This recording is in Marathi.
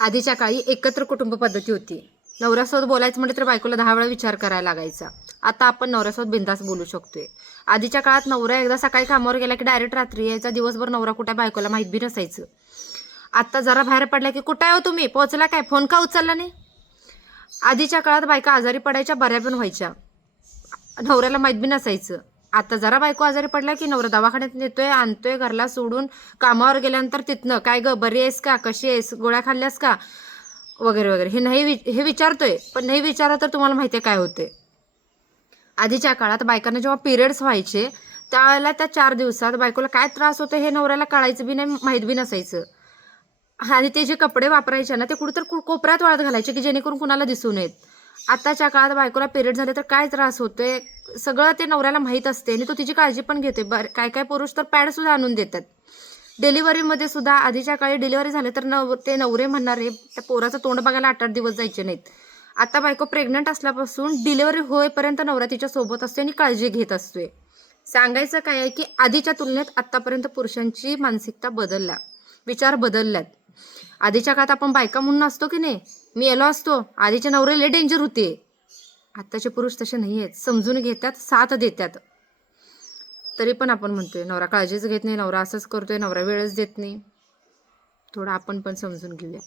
आधीच्या काळी एकत्र कुटुंब पद्धती होती. नवऱ्यासोबत बोलायचं म्हटलं तर बायकोला 10 वेळा विचार करायला लागायचा. आता आपण नवऱ्यासोबत बिनधास्त बोलू शकतोय. आधीच्या काळात नवरा एकदा सकाळी कामावर गेला की डायरेक्ट रात्री यायचा. दिवसभर नवरा कुठे बायकोला माहीत बी नसायचं. आता जरा बाहेर पडला की कुठे आहे हो तुम्ही, पोहोचला काय, फोन का उचलला नाही. आधीच्या काळात बायका आजारी पडायच्या, बऱ्या पण व्हायच्या, नवऱ्याला माहीत बी नसायचं. आता जरा बायको आजारी पडला की नवरा दवाखान्यात नेतोय, आणतोय घरला सोडून. कामावर गेल्यानंतर तिथनं काय ग, बरी आहेस का, कशी आहेस, गोळ्या खाल्ल्यास का, वगैरे वगैरे हे विचारतोय. पण नाही विचारा तर तुम्हाला माहिती आहे काय होते. आधीच्या काळात बायकांना जेव्हा पिरियड्स व्हायचे त्यावेळेला त्या 4 दिवसात बायकोला काय त्रास होतो हे नवऱ्याला कळायचं बी नाही, माहीत बी नसायचं. आणि ते जे कपडे वापरायचे ना ते कुठेतरी कोपऱ्यात वाळत घालायचे की जेणेकरून कुणाला दिसू नयेत. आताच्या काळात बायकोला पिरियड झाले तर काय त्रास होतोय सगळं ते नवऱ्याला माहीत असते आणि तो तिची काळजी पण घेते. काय काय पुरुष तर पॅड सुद्धा आणून देतात. डिलिव्हरीमध्ये सुद्धा आधीच्या काळी डिलिव्हरी झाले तर ते नवरे म्हणणारे त्या पोराचं तोंड बघायला 8-8 दिवस जायचे नाहीत. आता बायको प्रेग्नंट असल्यापासून डिलिव्हरी होईपर्यंत नवरा तिच्या सोबत असते आणि काळजी घेत असतोय. सांगायचं काय आहे की आधीच्या तुलनेत आतापर्यंत पुरुषांची मानसिकता बदलला, विचार बदलल्यात. आधीच्या काळात आपण बायका म्हणून असतो की नाही, मी येलो असतो, आधीचे नवरे लय डेंजर होते. आत्ताचे पुरुष तसे नाही आहेत, समजून घेतात, साथ देतात. तरी पण आपण म्हणतोय नवरा काळजीच घेत नाही, नवरा असंच करतोय, नवरा वेळच देत नाही. थोडं आपण पण समजून घेऊया.